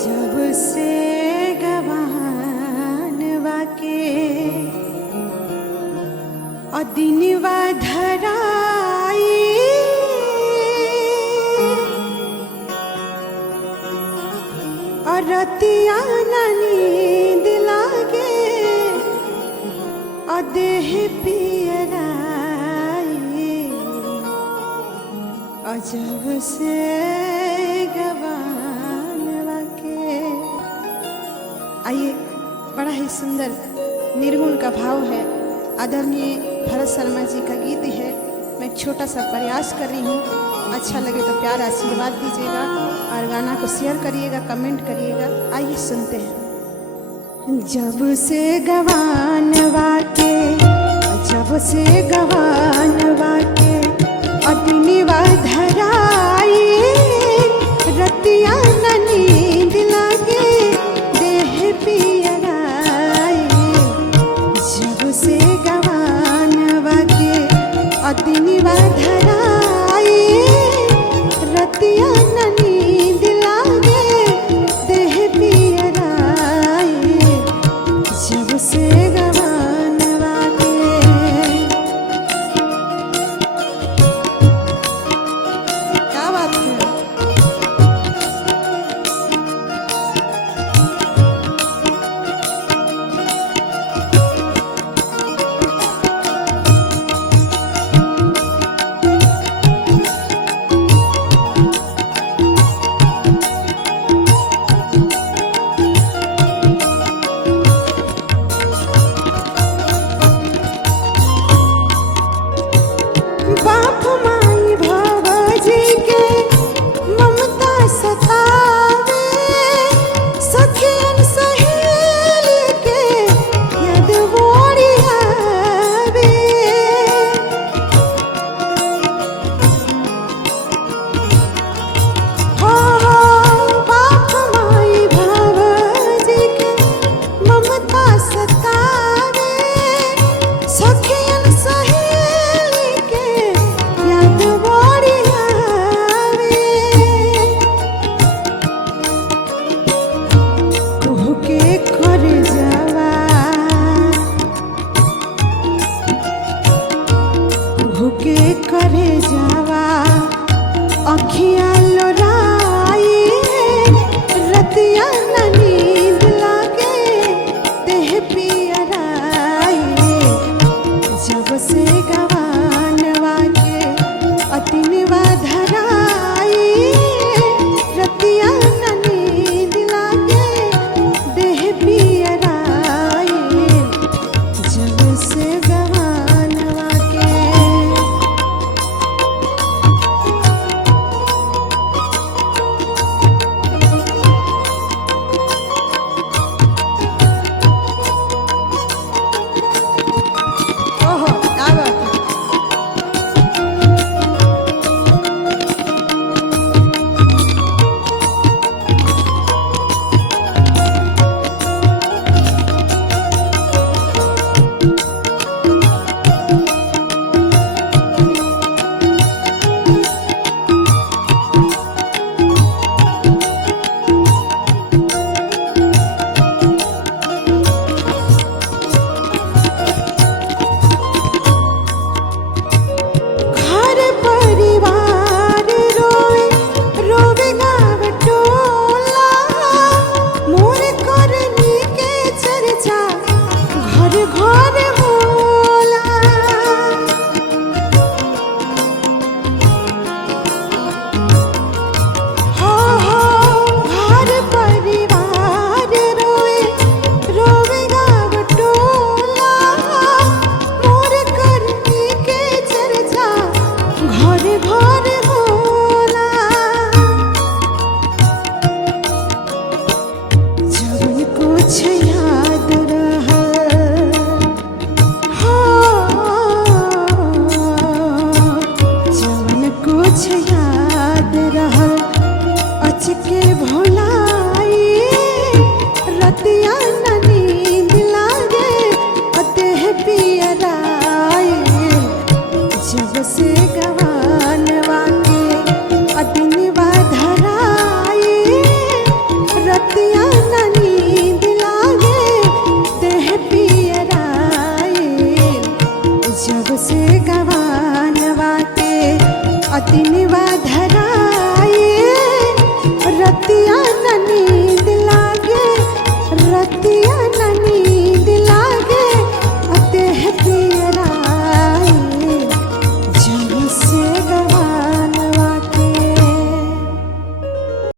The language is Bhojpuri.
जब से गवानवा के और दिनवा धराई और रतिया नींद लागे और देह पियराई और जब से आइए, बड़ा ही सुंदर निर्गुण का भाव है। आदरणीय भरत शर्मा जी का गीत है। मैं एक छोटा सा प्रयास कर रही हूँ। अच्छा लगे तो प्यार आशीर्वाद दीजिएगा और गाना को शेयर करिएगा, कमेंट करिएगा। आइए सुनते हैं। जब से गवानवा के, जब से गवानवा के अदिनवा धराई रतिया नींद लागे देह पियराई। जब से गवानवा के अदिनवा धराई रतिया नींद लागे देह पियराई। जब से गवानवा के क्या बात है। बाप माई भवजी के ममता सतावे, सखियन सहेली के याद बोरी आवे। हो बाप माई भवजी के ममता सतावे, सखियन सहेली के याद बोरी आवे। कुहू के कर जावा, कुहू के करे जावा अखिया लोराई रतिया नींद लागे देह पियराई। जब से गवानवा के अदिनवा धराई रतिया नींद लागे देह पियराई। जब से गवानवा के तीन बार